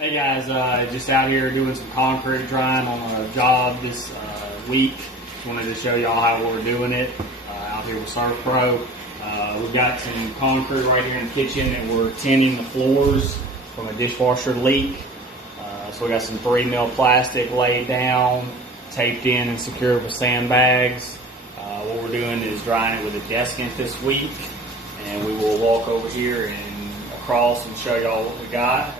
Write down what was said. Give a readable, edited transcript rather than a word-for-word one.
Hey guys, just out here doing some concrete drying on a job this week. Just wanted to show y'all how we're doing it out here with SERVPRO. We've got some concrete right here in the kitchen and we're tinning the floors from a dishwasher leak. So we got some 3mm plastic laid down, taped in and secured with sandbags. What we're doing is drying it with a Desiccant this week, and we will walk over here and across and show y'all what we got.